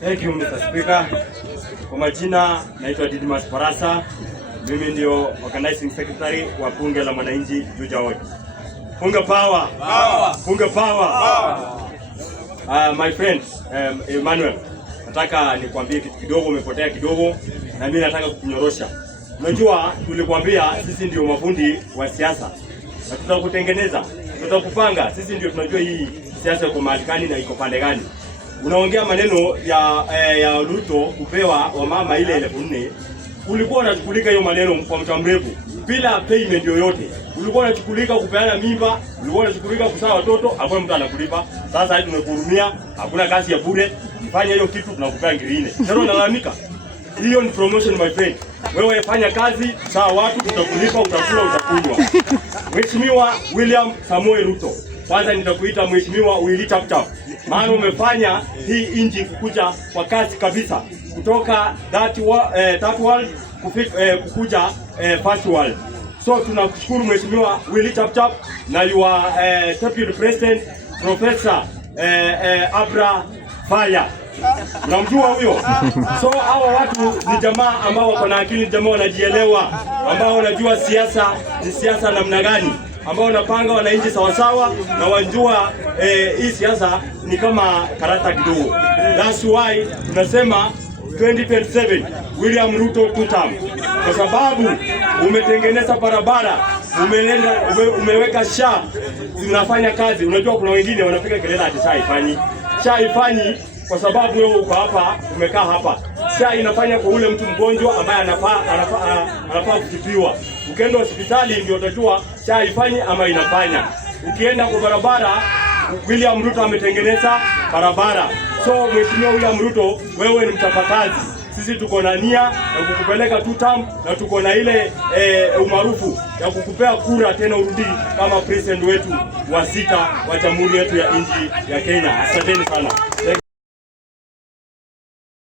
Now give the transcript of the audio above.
Thank you Mr. Speaker. Kwa majina naitwa Didmus Barasa. Mimi ndio organizing secretary wa bunge la mwananchi Juja Ward. Bunge power. Bunge power. My friend Emmanuel, nataka nikwambie kitu kidogo, umepotea kidogo na mimi nataka kukunyorosha. Unajua tulikwambia sisi ndio mafundi wa siasa. Na tutakutengeneza, tutakupanga. Sisi ndio tunajua hii siasa iko mahali gani na iko pande gani. Unaongea maneno ya Ruto kupewa wamama ile 4,000. Ulikuwa unachukulika hiyo maneno kwa muda mrefu bila payment yoyote. Ulikuwa unachukulika kupeana mimba, ulikuwa unachukulika kuzaa watoto, hapo mtu anakulipa. Sasa hivi tumekuhurumia, hakuna kazi ya bure. Fanya hiyo kitu tunakupea ngirine. Sasa unalalamika. Hiyo ni promotion my friend. Wewe fanya kazi, saa watu tutakulipa, utakula, utakunywa. Mheshimiwa William Samoei Ruto, kwanza nitakuita Mheshimiwa Willy Tap Tap. Maana umefanya hii inji kukuja kwa kasi kabisa. Kutoka that world kukuja first world. So tunakushukuru Mheshimiwa Willy Tap Tap na your Deputy President Professor Abra Faya. Unamjua huyo? So hawa watu ni jamaa ambao wako na akili, jamaa wanajielewa, ambao wanajua siasa ni siasa namna gani, ambao wanapanga wananchi sawa sawa na wanjua hii siasa ni kama karata kidogo. That's why tunasema 2027 William Ruto 2 term. Kwa sababu umetengeneza barabara, umeweka SHA zinafanya kazi. Unajua kuna wengine wanapiga kelele ati SHA haifanyi kwa sababu wewe uko hapa, umekaa hapa. SHA inafanya kwa ule mtu mgonjwa ambaye anafaa kutibiwa. Ukienda hospitali ndio utajua SHA haifanyi ama inafanya. Ukienda kwa barabara, William Ruto ametengeneza barabara. So Mheshimiwa William Ruto, wewe ni mchapakazi. Sisi tuko na nia ya kukupeleka 2 term na tuko na ile umaarufu ya kukupea kura tena urudi kama president wetu wa 6 wa jamhuri yetu ya nchi ya Kenya. Asanteni sana.